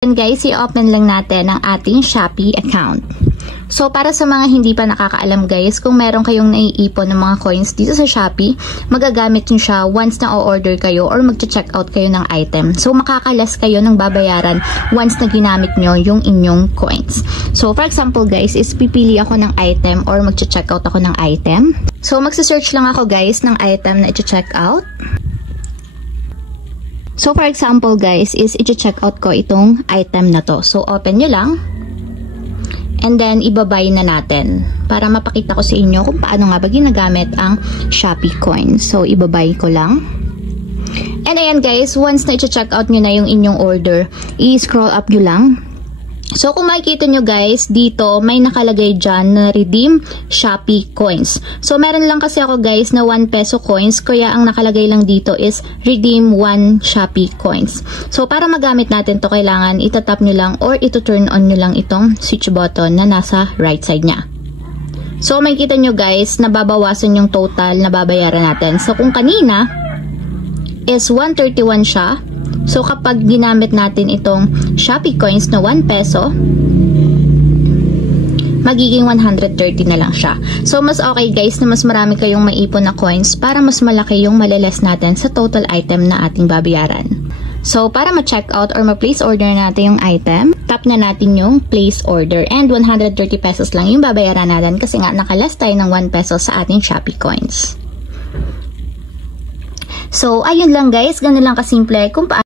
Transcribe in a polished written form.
And guys, i-open lang natin ang ating Shopee account. So, para sa mga hindi pa nakakaalam guys, kung meron kayong naiipon ng mga coins dito sa Shopee, magagamit nyo siya once na o-order kayo or mag-check-out kayo ng item. So, makakalas kayo ng babayaran once na ginamit nyo yung inyong coins. So, for example guys, is pipili ako ng item or mag-check-out ako ng item. So, magsa-search lang ako guys ng item na i-check-out. So, for example guys, is i-check out ko itong item na to. So, open nyo lang. And then, ibabay na natin. Para mapakita ko sa inyo kung paano nga ba ginagamit ang Shopee coins. So, ibabay ko lang. And ayan guys, once na i-check out nyo na yung inyong order, i-scroll up nyo lang. So, kung makikita nyo guys, dito may nakalagay dyan na redeem Shopee coins. So, meron lang kasi ako guys na 1 peso coins, kaya ang nakalagay lang dito is redeem 1 Shopee coins. So, para magamit natin to kailangan itatap nyo lang or ito-turn on nyo lang itong switch button na nasa right side nya. So, makikita nyo guys, nababawasan yung total na babayaran natin. So, kung kanina is 131 siya, so, kapag ginamit natin itong Shopee coins na 1 peso, magiging 130 na lang siya. So, mas okay guys na mas marami kayong maipon na coins para mas malaki yung maliles natin sa total item na ating babayaran. So, para ma-check out or ma-place order natin yung item, tap na natin yung place order and 130 pesos lang yung babayaran natin kasi nga nakalas tayo ng 1 peso sa ating Shopee coins. So, ayun lang guys, ganun lang kasimple kung paano